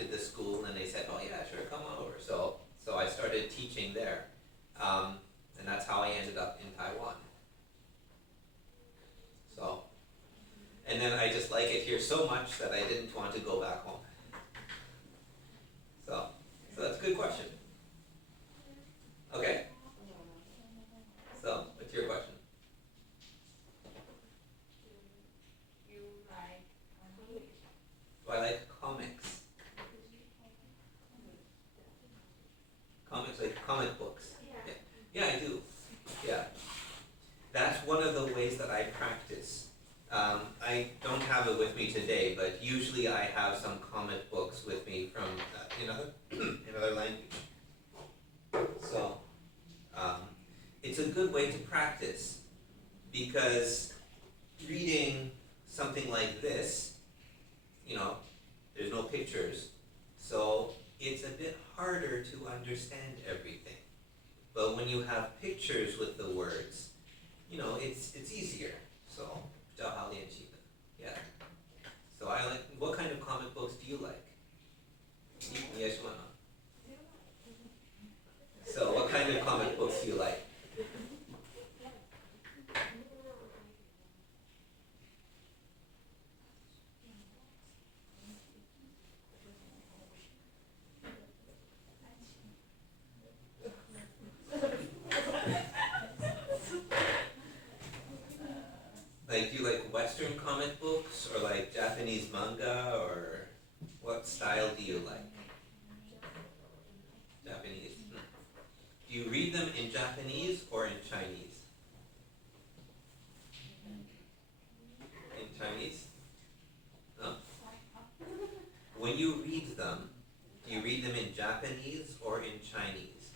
contacted the school and they said, oh yeah, sure, come over. So I started teaching there. And that's how I ended up in Taiwan. So, and then I just like it here so much that I didn't want to go back home. So that's a good question. Okay. So, what's your question? Do I like comics? Comics, like comic books. Yeah, I do. Yeah. That's one of the ways that I practice. I don't have it with me today, but usually I have some comic books with me from another language. So it's a good way to practice because reading something like this, there's no pictures, so it's a bit harder to understand everything. But when you have pictures with the words, it's easier. So, 比较好练习的. Yeah. So I like. What kind of comic books do you like? Yes, one. So what kind of comic books do you like? Like, do you like Western comic books or like Japanese manga, or what style do you like? Japanese. Do you read them in Japanese or in Chinese? In Chinese? No? When you read them, do you read them in Japanese or in Chinese?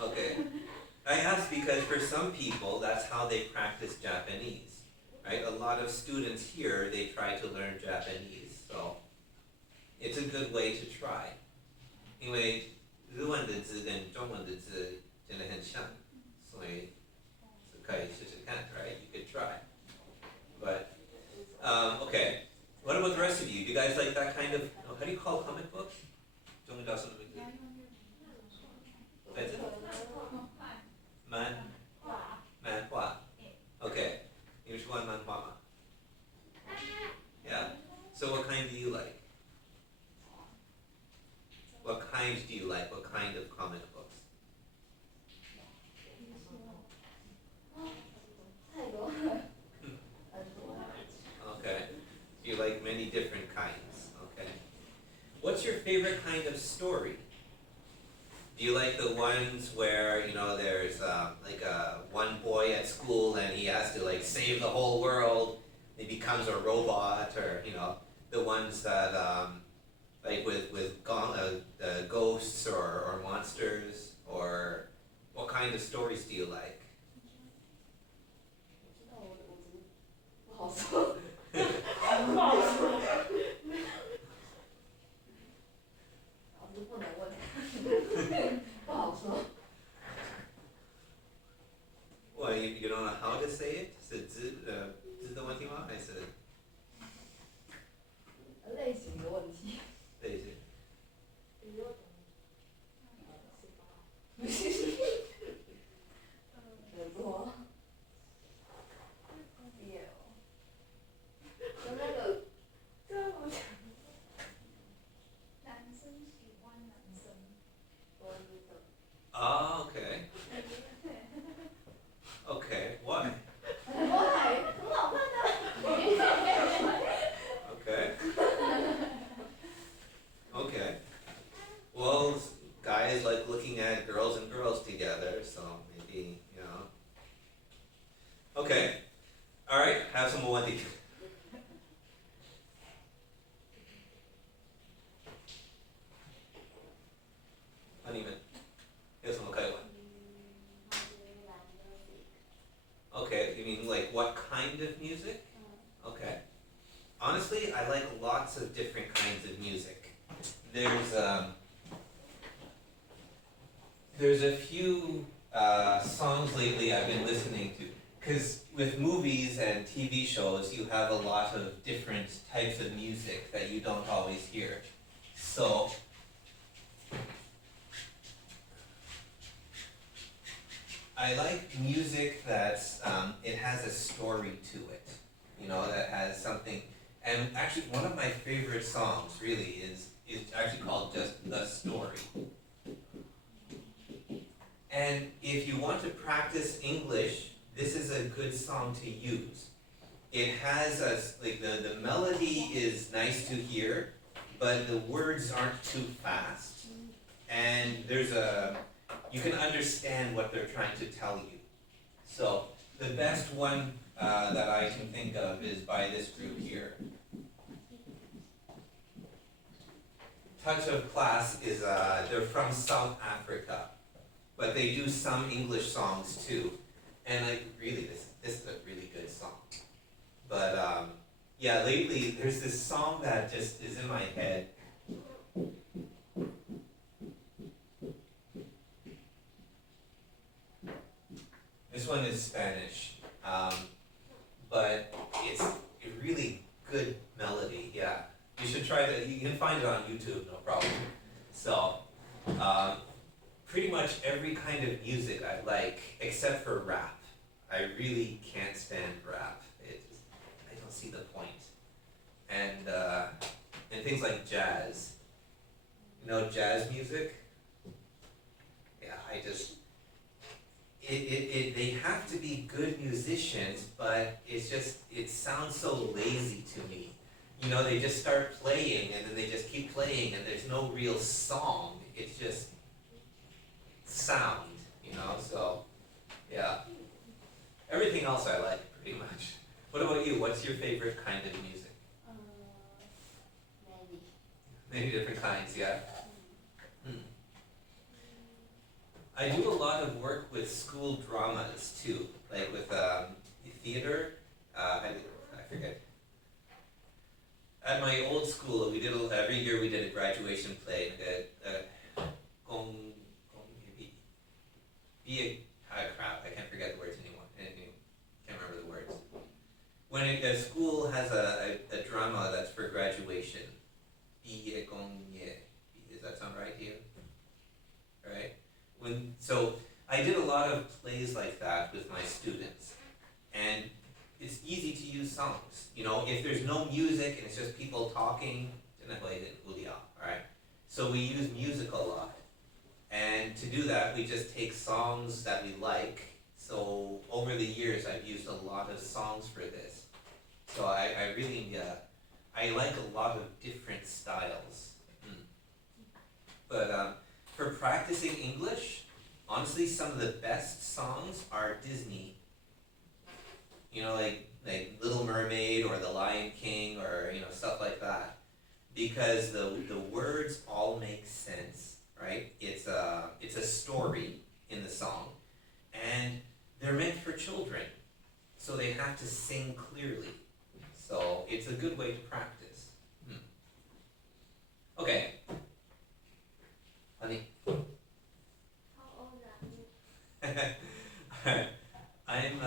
Okay. I ask because for some people, that's how they practice Japanese, right? A lot of students here, they try to learn Japanese, so it's a good way to try. 因为日文的字跟中文的字真的很像，所以可以试试看, right? You could try. But, okay. What about the rest of you? Do you guys like that kind of, how do you call comic books? 中文叫什么名字? That's it? 漫画. Okay. 你们喜欢漫画吗? Yeah. So what kind do you like? What kind do you like? What kind of comic books? Okay. You like many different kinds. Okay. What's your favorite kind of story? Do you like the ones where, there's one boy at school and he has to save the whole world, he becomes a robot, or, the ones that, with ghosts or monsters, or what kind of stories do you like? Well, you don't know how to say it? 是字的问题吗？还是类型的问题。类型？很多。就那个，这样怎么讲？男生喜欢男生。多一个。Ah, okay. Okay, why? Why? 很好看的。Okay. Okay. Well, guys like looking at girls and girls together, so maybe, Okay. All right, have some more. 那你们有什么可以玩? Okay, you mean like what kind of music? Okay. Honestly, I like lots of different kinds of music. There's a few songs lately I've been listening to, because with movies and TV shows, you have a lot of different types of music that you don't always hear. So, I like music that's, it has a story to it, that has something. And actually, one of my favorite songs really is actually called just The Story. And if you want to practice English, this is a good song to use. It has the melody is nice to hear, but the words aren't too fast. And you can understand what they're trying to tell you. So the best one that I can think of is by this group here. Touch of Class is, they're from South Africa, but they do some English songs too. And this is a really good song. But yeah, lately there's this song that just is in my head. This one is Spanish, but it's a really good melody, yeah. You should try that. You can find it on YouTube, no problem. So, pretty much every kind of music I like, except for rap. I really can't stand rap. I don't see the point. And things like jazz. Jazz music? Yeah, they have to be good musicians, but it sounds so lazy to me. They just start playing and then they just keep playing and there's no real song. It's just sound, so yeah. Everything else I like pretty much. What about you? What's your favorite kind of music? Many different kinds, yeah. I do a lot of work with school dramas too, like with theater. I forget. At my old school, every year we did a graduation play. Crap, I can't forget the words anymore. Can't remember the words. When a school has a drama that's for graduation, does that sound right to you? Right? So I did a lot of plays like that with my students, and it's easy to use songs. If there's no music and it's just people talking, alright? So we use music a lot. And to do that, we just take songs that we like. So over the years, I've used a lot of songs for this. So I really, I like a lot of different styles. But for practicing English, honestly, some of the best songs are Disney. Like Little Mermaid or The Lion King or stuff like that, because the words all make sense, right? It's a story in the song, and they're meant for children, so they have to sing clearly. So it's a good way to practice. Okay, honey. How old are you? I'm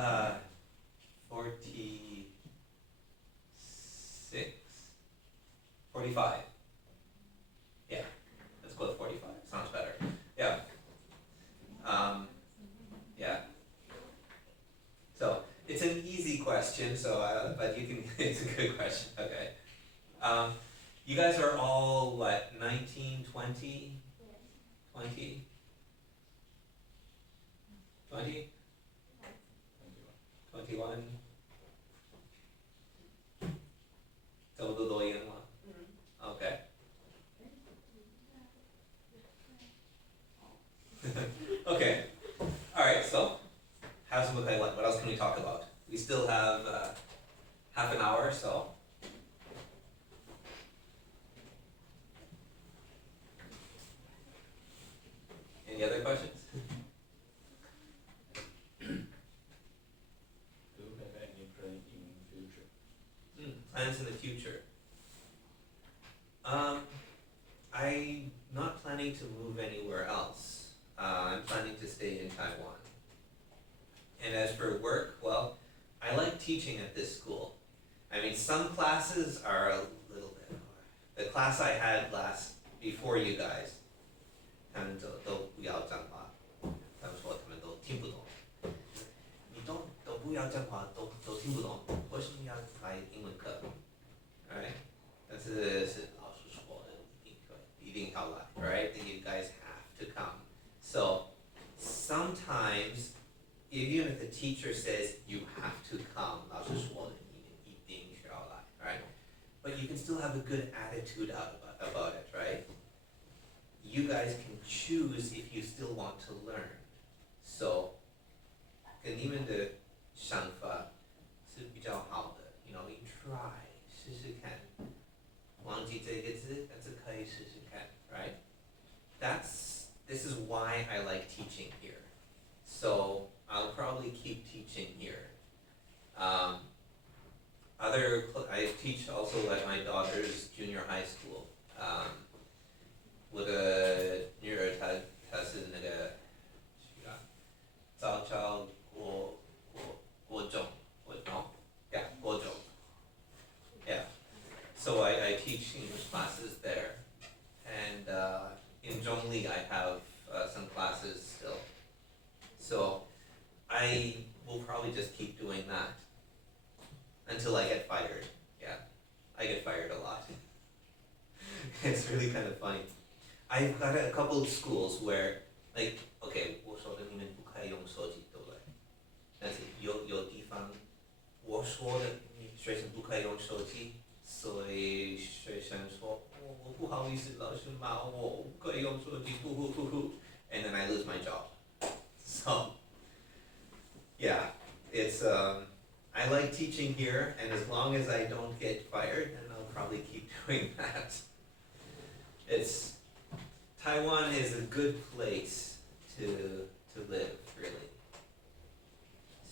45. Yeah, let's go with 45. Sounds better. Yeah. Yeah. So it's an easy question. So, but you can. It's a good question. Okay. You guys are all what? 19, 20, 20, 20, 21. 差不多都一样吗？ Okay. Okay. All right. So, how's the play went? What else can we talk about? We still have half an hour, so. Any other questions? Do you have any plan in future? Plans in the future. I'm not planning to move anywhere else. I'm planning to stay in Taiwan. And as for work, well, I teaching at this school. I mean, some classes are a little bit hard. The class I had before you guys, 他们都不要讲话，他们说他们都听不懂。你都不要讲话，都听不懂，为什么要来英文课 ？Right？ 但是老师说的，一定要来 ，right？ That you guys have to come. So sometimes, even if the teacher says you have to come, 老师说的一定需要来 ，right? But you can still have a good attitude about it, right? You guys can choose if you still want to learn. So 跟你们的想法是比较好的 ，you know, you try 试试看，忘记这个字，但是可以试试看 ，right? This is why I like teaching here. So I'll probably keep teaching here. I teach also at my daughter's junior high school. 我的女儿她是那个早教国中，yeah, 国中 yeah. So I teach English classes there, and in Zhongli I have some classes still. So I will probably just keep doing that until I get fired. Yeah, I get fired a lot. It's really kind of funny. I've got a couple of schools where, like, okay, 我说的你们不可以用手机，对不对？但是有地方我说的学生不可以用手机，所以学生说我不好意思，老师骂我不可以用手机，and then I lose my job. So yeah, it's I like teaching here, and as long as I don't get fired, then I'll probably keep doing that. Taiwan is a good place to live, really.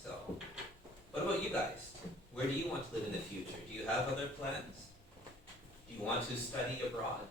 So, what about you guys? Where do you want to live in the future? Do you have other plans? Do you want to study abroad?